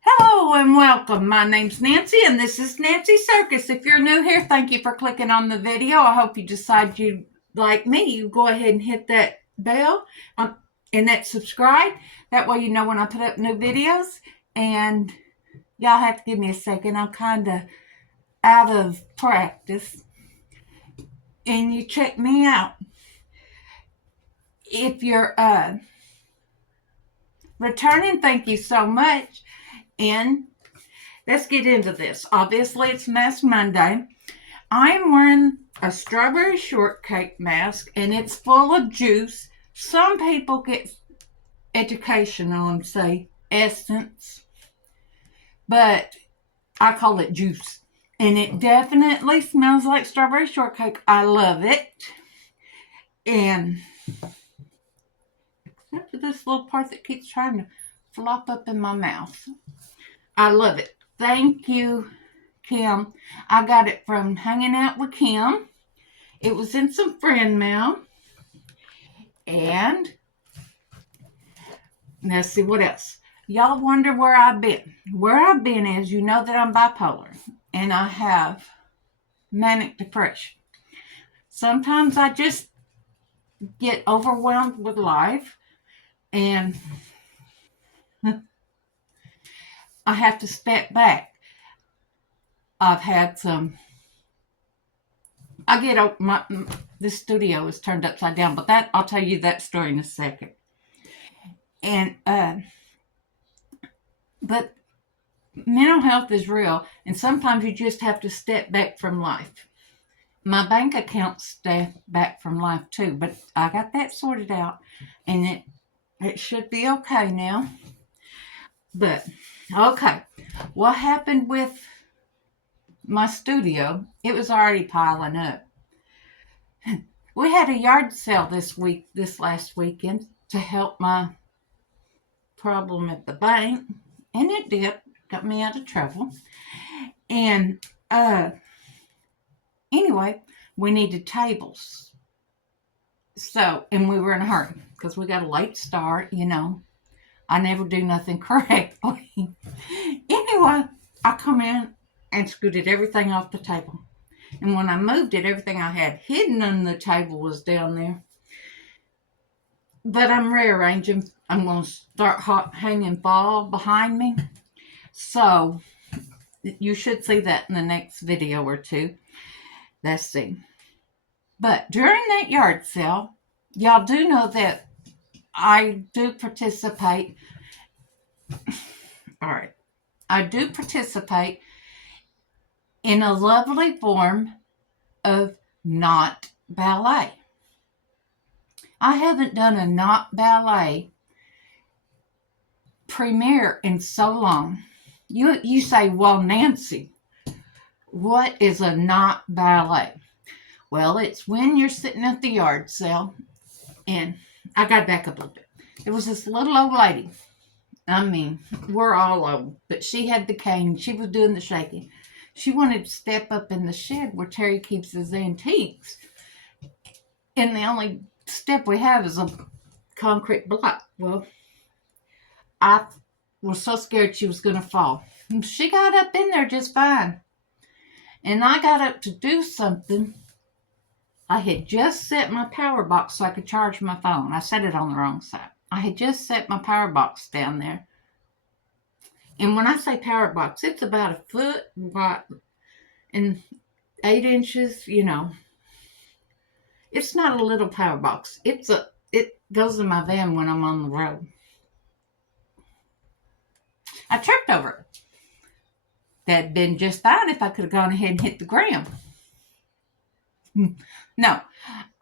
Hello and welcome. My name's Nancy and this is Nancy Circus. If you're new here, thank you for clicking on the video. I hope you decide you like me. You go ahead and hit that bell and that subscribe. That way you know when I put up new videos. And y'all have to give me a second. I'm kind of out of practice. And you check me out. If you're returning, thank you so much. And let's get into this. Obviously, it's Mask Monday. I'm wearing a strawberry shortcake mask, and it's full of juice. Some people get educational and say essence, but I call it juice. And it definitely smells like strawberry shortcake. I love it. And except for this little part that keeps trying to flop up in my mouth. I love it. Thank you, Kim. I got it from hanging out with Kim. It was in some friend mail. And let's see what else. Y'all wonder where I've been. Where I've been is, you know that I'm bipolar. And I have manic depression. Sometimes I just get overwhelmed with life. And I have to step back. I've had some. This studio is turned upside down, but I'll tell you that story in a second. And but mental health is real, and sometimes you just have to step back from life. My bank account stepped back from life too, but I got that sorted out, and it should be okay now. But okay, what happened with my studio? It was already piling up. We had a yard sale this last weekend to help my problem at the bank, and it did. Got me out of trouble. And anyway, we needed tables. So, and we were in a hurry because we got a late start, you know. I never do nothing correctly. Anyway, I come in and scooted everything off the table. And when I moved it, everything I had hidden on the table was down there. But I'm rearranging. I'm going to start hanging fall behind me. So, you should see that in the next video or two. Let's see. But during that yard sale, y'all do know that I do participate. All right. I do participate in a lovely form of not ballet. I haven't done a not ballet premiere in so long. You say, well, Nancy, what is a not ballet? Well, it's when you're sitting at the yard sale, and I got back up a little bit. There was this little old lady. I mean, we're all old, but she had the cane. She was doing the shaking. She wanted to step up in the shed where Terry keeps his antiques. And the only step we have is a concrete block. Well, I was so scared she was going to fall. And she got up in there just fine. And I got up to do something. I had just set my power box so I could charge my phone. I set it on the wrong side. I had just set my power box down there. And when I say power box, it's about a foot wide and 8 inches, you know. It's not a little power box. It goes in my van when I'm on the road. I tripped over it. That'd been just fine if I could have gone ahead and hit the ground. No,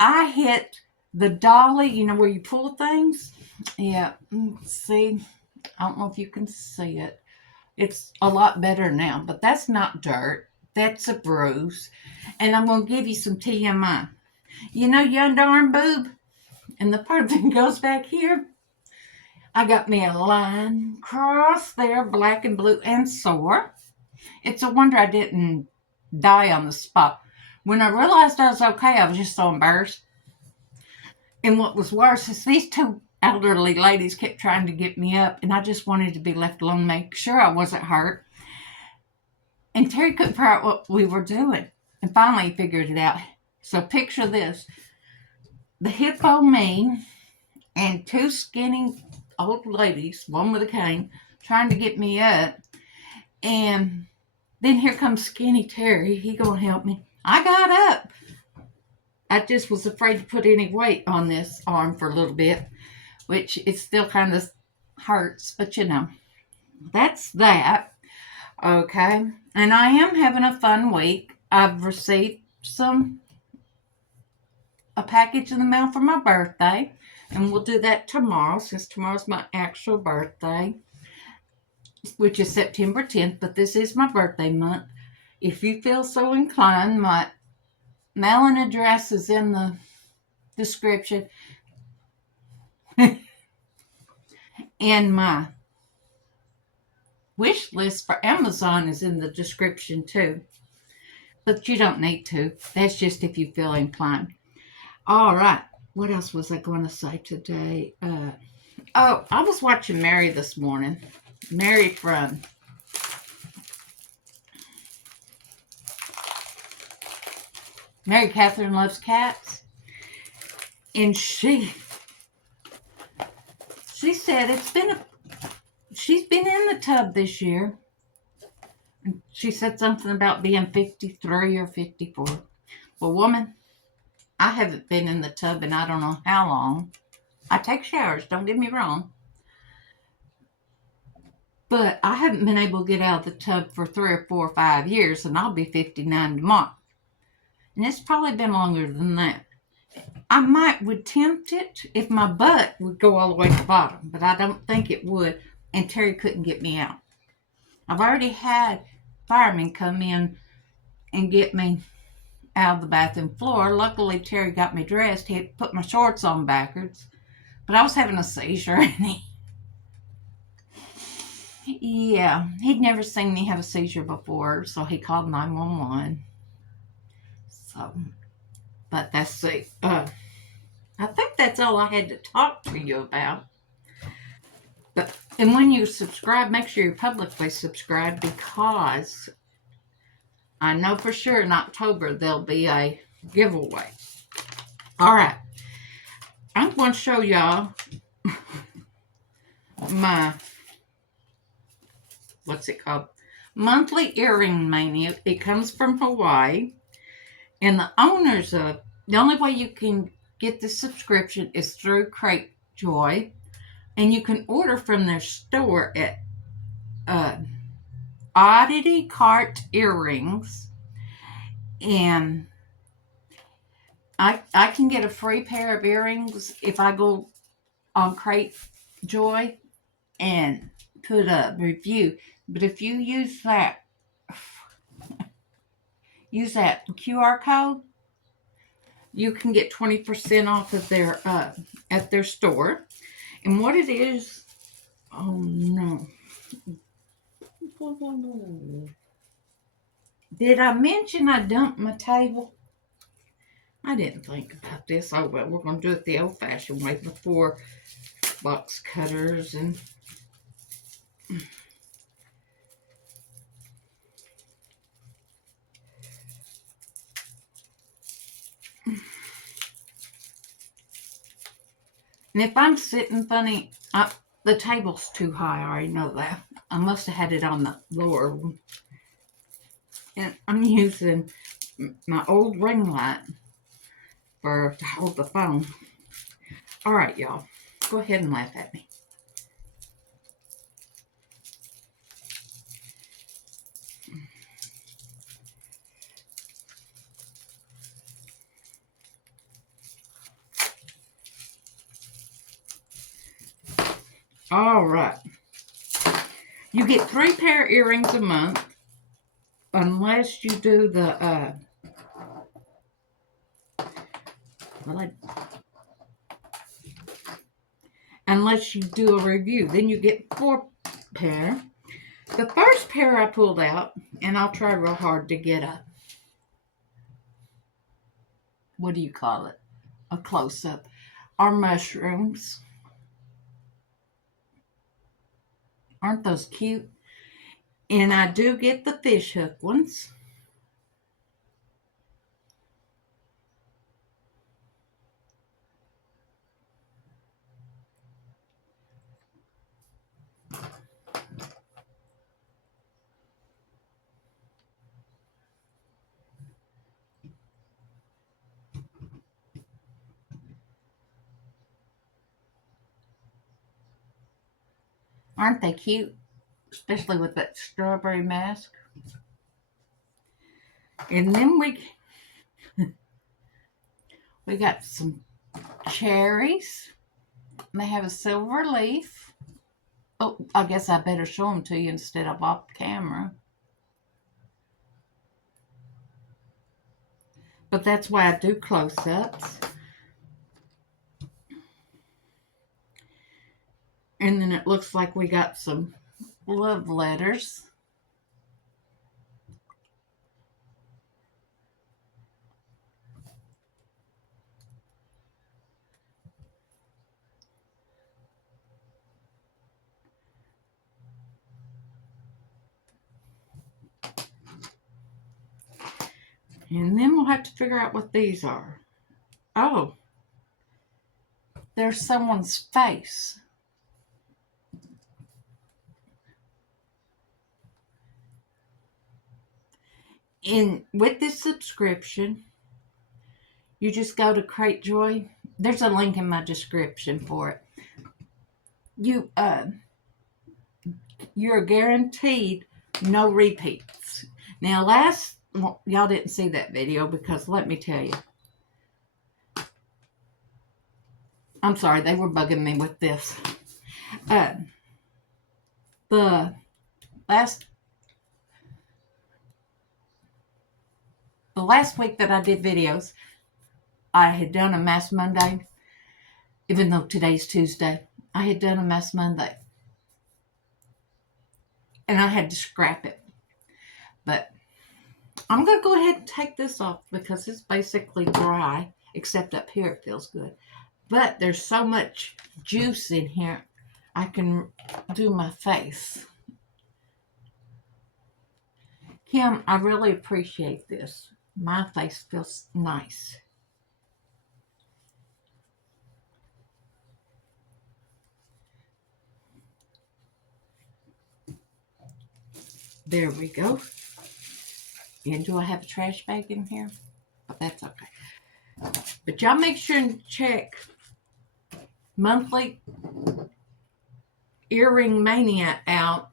I hit the dolly, you know, where you pull things. Yeah, see, I don't know if you can see it. It's a lot better now, but that's not dirt. That's a bruise. And I'm going to give you some TMI. You know your underarm boob? And the part that goes back here? I got me a line across there, black and blue, and sore. It's a wonder I didn't die on the spot. When I realized I was okay, I was just so embarrassed. And what was worse is these two elderly ladies kept trying to get me up, and I just wanted to be left alone, make sure I wasn't hurt. And Terry couldn't figure out what we were doing. And finally he figured it out. So picture this. The hippo me and two skinny old ladies, one with a cane, trying to get me up. And then here comes skinny Terry. He gonna help me. I got up. I just was afraid to put any weight on this arm for a little bit, which it still kind of hurts, but you know, that's that. Okay. And I am having a fun week. I've received a package in the mail for my birthday, and we'll do that tomorrow since tomorrow's my actual birthday, which is September 10th, but this is my birthday month. If you feel so inclined, my mailing address is in the description, and my wish list for Amazon is in the description too. But you don't need to. That's just if you feel inclined. All right. What else was I going to say today? I was watching Mary this morning. Mary from Mary Catherine Loves Cats. And she said she's been in the tub this year. She said something about being 53 or 54. Well, woman, I haven't been in the tub in I don't know how long. I take showers, don't get me wrong. But I haven't been able to get out of the tub for 3 or 4 or 5 years, and I'll be 59 tomorrow. And it's probably been longer than that. I would tempt it if my butt would go all the way to the bottom, but I don't think it would, and Terry couldn't get me out. I've already had firemen come in and get me out of the bathroom floor. Luckily, Terry got me dressed. He had put my shorts on backwards, but I was having a seizure, and he'd never seen me have a seizure before, so he called 911. So, but that's it. I think that's all I had to talk to you about. And when you subscribe, make sure you're publicly subscribed, because I know for sure in October there'll be a giveaway. All right. I'm going to show y'all my, what's it called? Monthly Earring Mania. It comes from Hawaii. And the owners of, the only way you can get the subscription is through Crate Joy. And you can order from their store at Oddity Cart Earrings. And I can get a free pair of earrings if I go on Crate Joy and put a review. But if you use that QR code, you can get 20% off of their at their store. And what it is, oh no. Did I mention I dumped my table? I didn't think about this. Oh well, we're going to do it the old-fashioned way before box cutters and... And if I'm sitting funny, the table's too high. I already know that. I must have had it on the lower one. And I'm using my old ring light to hold the phone. All right, y'all. Go ahead and laugh at me. All right. You get 3 pair of earrings a month, unless you do the unless you do a review. Then you get 4 pair. The first pair I pulled out, and I'll try real hard to get what do you call it? A close-up, are mushrooms. Aren't those cute? And I do get the fish hook ones. Aren't they cute? Especially with that strawberry mask. And then we got some cherries. They have a silver leaf. Oh, I guess I better show them to you instead of off camera. But that's why I do close-ups. And then it looks like we got some love letters. And then we'll have to figure out what these are. Oh, there's someone's face. And with this subscription, you just go to Cratejoy. There's a link in my description for it. You're guaranteed no repeats. Now, y'all didn't see that video because let me tell you. I'm sorry, they were bugging me with this. The last week that I did videos, I had done a Mass Monday, even though today's Tuesday. I had done a Mass Monday. And I had to scrap it. But I'm going to go ahead and take this off because it's basically dry, except up here it feels good. But there's so much juice in here, I can do my face. Kim, I really appreciate this. My face feels nice. There we go. And do I have a trash bag in here? But that's okay. But y'all make sure and check Monthly Earring Mania out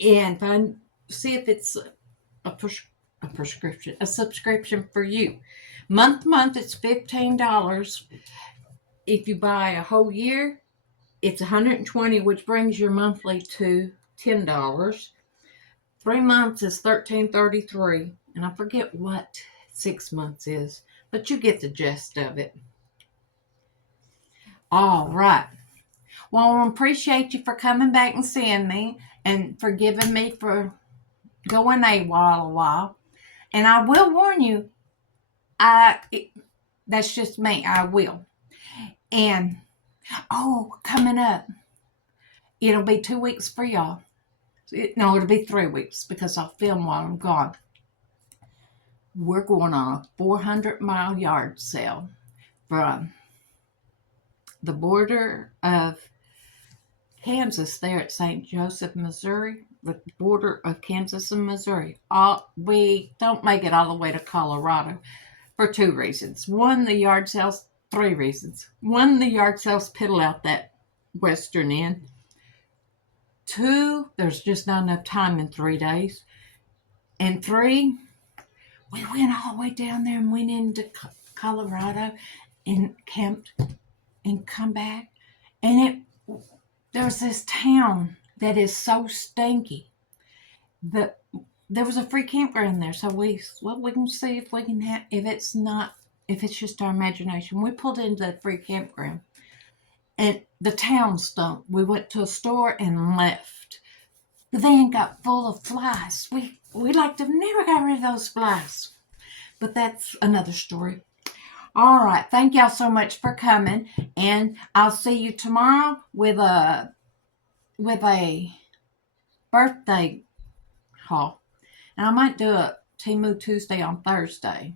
and see if it's a prescription, a subscription for you. Month, it's $15. If you buy a whole year, it's $120, which brings your monthly to $10. 3 months is $13.33, and I forget what 6 months is, but you get the gist of it. All right. Well, I appreciate you for coming back and seeing me and forgiving me for going AWOL a while. And I will warn you, that's just me. I will. And, coming up, it'll be 2 weeks for y'all. No, it'll be 3 weeks because I'll film while I'm gone. We're going on a 400-mile yard sale from the border of Kansas there at St. Joseph, Missouri, the border of Kansas and Missouri. We don't make it all the way to Colorado for 2 reasons. 1, the yard sales, 3 reasons. 1, the yard sales piddle out that western end. 2, there's just not enough time in 3 days. And 3, we went all the way down there and went into Colorado and camped and come back. And there's this town that is so stinky that there was a free campground there. So we can see if we can if it's just our imagination. We pulled into the free campground. And the town stunk. We went to a store and left. The van got full of flies. We like to have never got rid of those flies. But that's another story. All right. Thank y'all so much for coming. And I'll see you tomorrow with a birthday haul. And I might do a Temu Tuesday on Thursday.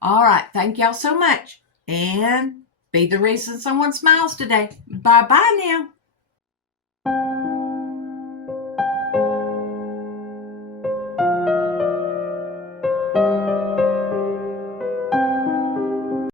All right. Thank y'all so much. And be the reason someone smiles today. Bye-bye now.